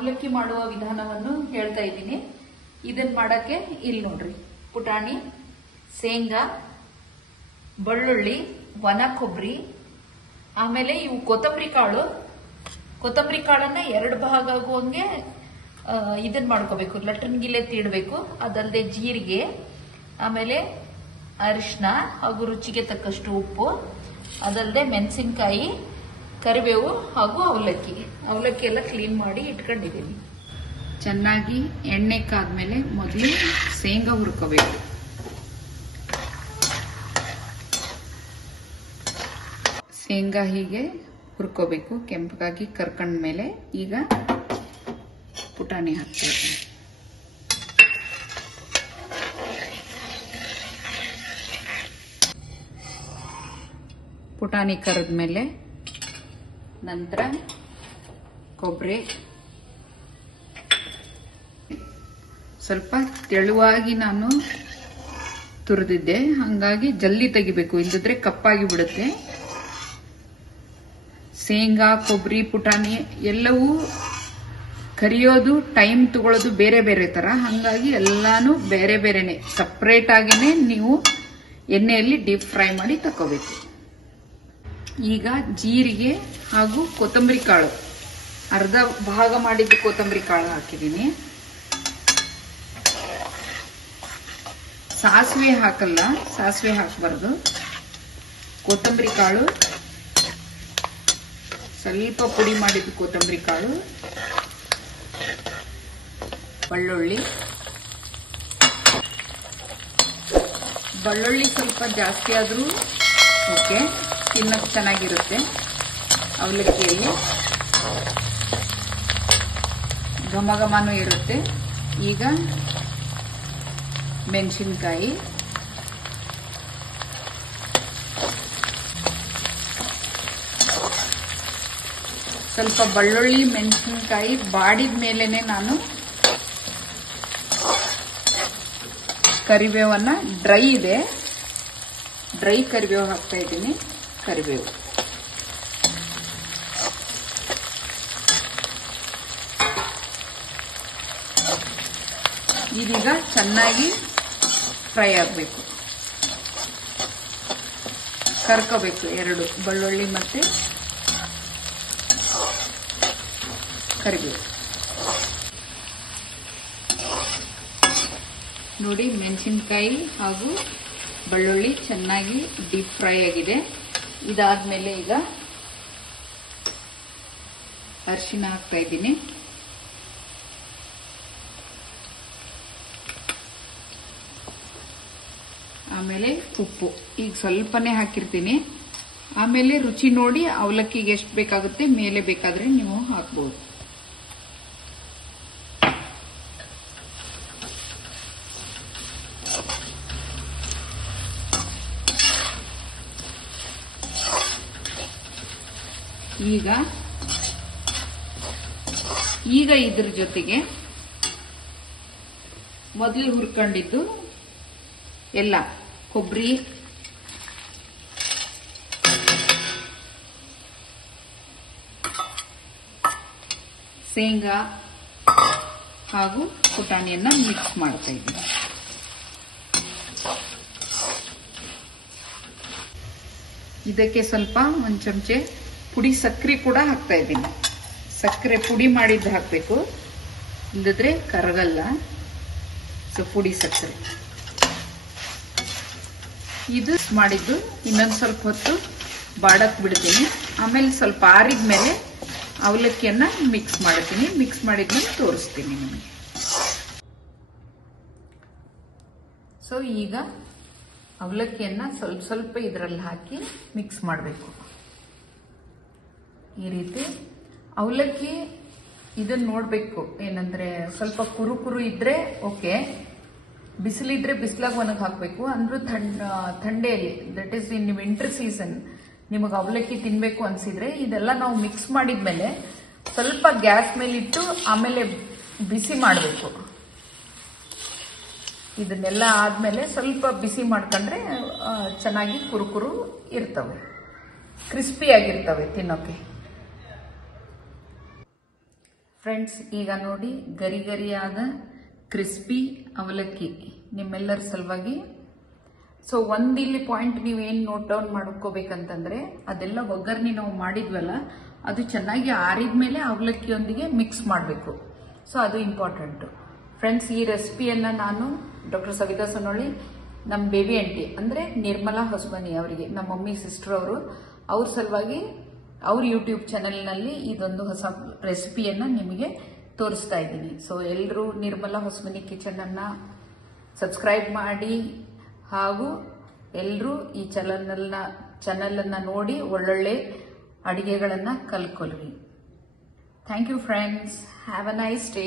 ಅವಲಕ್ಕಿ ಮಾಡುವ ವಿಧಾನವನ್ನು ಹೇಳ್ತಾ ಇದ್ದೀನಿ. ಇದನ್ನ ಮಾಡಕ್ಕೆ ಇಲ್ಲಿ ನೋಡ್ರಿ, ಪುಟಾಣಿ, ಶೇಂಗಾ, ಬೆಳ್ಳುಳ್ಳಿ, ಒಣ ಕೊಬ್ಬರಿ, ಆಮೇಲೆ ಇವು ಕೊತ್ತಂಬರಿ ಕಾಳು. ಕೊತ್ತಂಬರಿ ಕಾಳನ್ನ 2 ಭಾಗ ಆಗುವಂಗೆ ಇದನ್ನ ಮಾಡ್ಕೋಬೇಕು, ಲಟ್ರನ್ ಗಿಲೆ ತೀಡಬೇಕು. ಅದಲ್ಲದೆ ಜೀರಿಗೆ, ಆಮೇಲೆ ಅರಿಶಿನ ಹಾಗೂ ರುಚಿಗೆ ತಕ್ಕಷ್ಟು ಉಪ್ಪು, ಅದಲ್ಲದೆ ಮೆಣಸಿನಕಾಯಿ, ಕರಿಬೇವು ಹಾಗೂ ಅವಲಕ್ಕಿ ಎಲ್ಲ ಕ್ಲೀನ್ ಮಾಡಿ ಇಟ್ಕೊಂಡಿದ್ದೀನಿ. ಚೆನ್ನಾಗಿ ಎಣ್ಣೆ ಕಾದ್ಮೇಲೆ ಮೊದಲು ಶೇಂಗಾ ಹುರ್ಕೋಬೇಕು. ಶೇಂಗಾ ಹೀಗೆ ಹುರ್ಕೋಬೇಕು, ಕೆಂಪಗಾಗಿ ಕರ್ಕೊಂಡ್ಮೇಲೆ ಈಗ ಪುಟಾಣಿ ಹಾಕ್ತಾ ಇದ್ದೀನಿ. ಪುಟಾಣಿ ಕರೆದ್ಮೇಲೆ ನಂತರ ಕೊಬ್ಬರಿ ಸ್ವಲ್ಪ ತೆಳುವಾಗಿ ನಾನು ತುರಿದಿದ್ದೆ, ಹಂಗಾಗಿ ಜಲ್ದಿ ತೆಗಿಬೇಕು, ಇಲ್ಲದಿದ್ರೆ ಕಪ್ಪಾಗಿ ಬಿಡುತ್ತೆ. ಶೇಂಗಾ, ಕೊಬ್ಬರಿ, ಪುಟಾಣಿ ಎಲ್ಲವೂ ಕರಿಯೋದು ಟೈಮ್ ತಗೊಳ್ಳೋದು ಬೇರೆ ಬೇರೆ ತರ, ಹಂಗಾಗಿ ಎಲ್ಲಾನು ಬೇರೆ ಬೇರೆನೆ ಸಪ್ರೇಟ್ ಆಗೇನೆ ನೀವು ಎಣ್ಣೆಯಲ್ಲಿ ಡೀಪ್ ಫ್ರೈ ಮಾಡಿ ತಕೋಬೇಕು. ಈಗ ಜೀರಿಗೆ ಹಾಗೂ ಕೊತ್ತಂಬರಿ ಕಾಳು, ಅರ್ಧ ಭಾಗ ಮಾಡಿದ್ದು ಕೊತ್ತಂಬರಿ ಕಾಳು ಹಾಕಿದ್ದೀನಿ. ಸಾಸಿವೆ ಹಾಕಲ್ಲ, ಸಾಸಿವೆ ಹಾಕಬಾರ್ದು. ಕೊತ್ತಂಬರಿ ಕಾಳು, ಸ್ವಲ್ಪ ಪುಡಿ ಮಾಡಿದ್ದು ಕೊತ್ತಂಬರಿ ಕಾಳು, ಬೆಳ್ಳುಳ್ಳಿ ಸ್ವಲ್ಪ ಜಾಸ್ತಿ ಆದ್ರೂ ಓಕೆ, ತಿನ್ನಕ್ಕೆ ಚೆನ್ನಾಗಿರುತ್ತೆ. ಅವಲಕ್ಕಿಯಲ್ಲಿ ಘಮಘಮನೂ ಇರುತ್ತೆ. ಈಗ ಮೆಣಸಿನಕಾಯಿ, ಸ್ವಲ್ಪ ಬೆಳ್ಳುಳ್ಳಿ ಮೆಣಸಿನಕಾಯಿ ಬಾಡಿದ ಮೇಲೆನೆ ನಾನು ಕರಿಬೇವನ್ನ, ಡ್ರೈ ಇದೆ, ಡ್ರೈ ಕರಿಬೇವು ಹಾಕ್ತಾ ಇದ್ದೀನಿ. ಕರಿಬೇವು ಇದೀಗ ಚೆನ್ನಾಗಿ ಫ್ರೈ ಆಗಬೇಕು, ಕರ್ಕೋಬೇಕು. 2 ಬೆಳ್ಳುಳ್ಳಿ ಮತ್ತೆ ಕರಿಬೇವು. ನೋಡಿ, ಮೆಣಸಿನಕಾಯಿ ಹಾಗೂ ಬೆಳ್ಳುಳ್ಳಿ ಚೆನ್ನಾಗಿ ಡೀಪ್ ಫ್ರೈ ಆಗಿದೆ. ಇದಾದ್ಮೇಲೆ ಈಗ ಅರಿಶಿನ ಹಾಕ್ತಾ ಇದ್ದೀನಿ. ಆಮೇಲೆ ಉಪ್ಪು ಈಗ ಸ್ವಲ್ಪನೇ ಹಾಕಿರ್ತೀನಿ. ಆಮೇಲೆ ರುಚಿ ನೋಡಿ ಅವಲಕ್ಕಿಗೆ ಎಷ್ಟು ಬೇಕಾಗುತ್ತೆ ಮೇಲೆ ಬೇಕಾದ್ರೆ ನೀವು ಹಾಕ್ಬಹುದು. ಈಗ ಇದ್ರ ಜೊತೆಗೆ ಮೊದಲು ಹುರ್ಕೊಂಡಿದ್ದು ಎಲ್ಲ ಕೊಬ್ಬರಿ, ಶೇಂಗಾ ಹಾಗೂ ಪುಟಾಣಿಯನ್ನ ಮಿಕ್ಸ್ ಮಾಡ್ತಾ ಇದ್ದೀನಿ. ಇದಕ್ಕೆ ಸ್ವಲ್ಪ ಒಂದು ಚಮಚೆ ಪುಡಿ ಸಕ್ಕರೆ ಕೂಡ ಹಾಕ್ತಾ ಇದ್ದೀನಿ. ಸಕ್ಕರೆ ಪುಡಿ ಮಾಡಿದ್ದು ಹಾಕಬೇಕು, ಇಲ್ಲದಿದ್ರೆ ಕರಗಲ್ಲ. ಸೊ ಪುಡಿ ಸಕ್ಕರೆ ಇದು ಮಾಡಿದ್ದು ಇನ್ನೊಂದು ಸ್ವಲ್ಪ ಹೊತ್ತು ಬಾಡಕ್ ಬಿಡ್ತೀನಿ. ಆಮೇಲೆ ಸ್ವಲ್ಪ ಆರಿದ್ಮೇಲೆ ಅವಲಕ್ಕಿಯನ್ನ ಮಿಕ್ಸ್ ಮಾಡ್ತೀನಿ. ಮಿಕ್ಸ್ ಮಾಡಿದ್ಮೇಲೆ ತೋರಿಸ್ತೀನಿ ನಿಮಗೆ. ಸೊ ಈಗ ಅವಲಕ್ಕಿಯನ್ನ ಸ್ವಲ್ಪ ಸ್ವಲ್ಪ ಇದರಲ್ಲಿ ಹಾಕಿ ಮಿಕ್ಸ್ ಮಾಡಬೇಕು. ಈ ರೀತಿ ಅವಲಕ್ಕಿ ಇದನ್ನ ನೋಡ್ಬೇಕು, ಏನಂದ್ರೆ ಸ್ವಲ್ಪ ಕುರು ಇದ್ರೆ ಓಕೆ, ಬಿಸಿಲಿದ್ರೆ ಬಿಸಿಲಾಗ ಒಣಗಿ ಹಾಕ್ಬೇಕು. ಅಂದ್ರೂ ಥಂಡೆಯಲ್ಲಿ, that is in winter season, ನಿಮಗೆ ಅವಲಕ್ಕಿ ತಿನ್ಬೇಕು ಅನ್ಸಿದ್ರೆ ಇದೆಲ್ಲ ನಾವು ಮಿಕ್ಸ್ ಮಾಡಿದ್ಮೇಲೆ ಸ್ವಲ್ಪ ಗ್ಯಾಸ್ ಮೇಲೆ ಇಟ್ಟು ಆಮೇಲೆ ಬಿಸಿ ಮಾಡಬೇಕು. ಇದನ್ನೆಲ್ಲ ಆದ್ಮೇಲೆ ಸ್ವಲ್ಪ ಬಿಸಿ ಮಾಡ್ಕೊಂಡ್ರೆ ಚೆನ್ನಾಗಿ ಕುರುಕುರು ಇರ್ತವೆ, ಕ್ರಿಸ್ಪಿ ಆಗಿರ್ತವೆ ತಿನ್ನೋಕೆ. ಫ್ರೆಂಡ್ಸ್, ಈಗ ನೋಡಿ ಗರಿ ಗರಿಯಾದ ಕ್ರಿಸ್ಪಿ ಅವಲಕ್ಕಿ ನಿಮ್ಮೆಲ್ಲರ ಸಲುವಾಗಿ. ಸೊ ಇಲ್ಲಿ ಪಾಯಿಂಟ್ ನೀವೇನು ನೋಟ್ ಡೌನ್ ಮಾಡ್ಕೋಬೇಕಂತಂದ್ರೆ, ಅದೆಲ್ಲ ಒಗ್ಗರಣೆ ನಾವು ಮಾಡಿದ್ವಲ್ಲ, ಅದು ಚೆನ್ನಾಗಿ ಆರಿದ್ಮೇಲೆ ಅವಲಕ್ಕಿಯೊಂದಿಗೆ ಮಿಕ್ಸ್ ಮಾಡಬೇಕು. ಸೊ ಅದು ಇಂಪಾರ್ಟೆಂಟ್ ಫ್ರೆಂಡ್ಸ್. ಈ ರೆಸಿಪಿಯನ್ನ ನಾನು ಡಾಕ್ಟರ್ ಸವಿತಾ ಸೊನ್ನೋಳಿ, ನಮ್ಮ ಬೇಬಿ ಆಂಟಿ ಅಂದ್ರೆ ನಿರ್ಮಲಾ ಹೊಸಮನಿ ಅವರಿಗೆ, ನಮ್ಮ ಮಮ್ಮಿ ಸಿಸ್ಟರ್ ಅವ್ರ ಸಲುವಾಗಿ ಅವ್ರ ಯೂಟ್ಯೂಬ್ ಚಾನೆಲ್ನಲ್ಲಿ ಇದೊಂದು ಹೊಸ ರೆಸಿಪಿಯನ್ನ ನಿಮಗೆ ತೋರಿಸ್ತಾ ಇದ್ದೀನಿ. ಸೊ ಎಲ್ಲರೂ ನಿರ್ಮಲಾ ಹೊಸಮನಿ ಕಿಚನ್ ಅನ್ನ ಸಬ್ಸ್ಕ್ರೈಬ್ ಮಾಡಿ, ಹಾಗೂ ಎಲ್ಲರೂ ಈ ಚಾನೆಲ್ ಅನ್ನ ನೋಡಿ ಒಳ್ಳೊಳ್ಳೆ ಅಡಿಗೆಗಳನ್ನ ಕಲ್ತ್ಕೊಳ್ರಿ. Thank you friends. Have a nice day.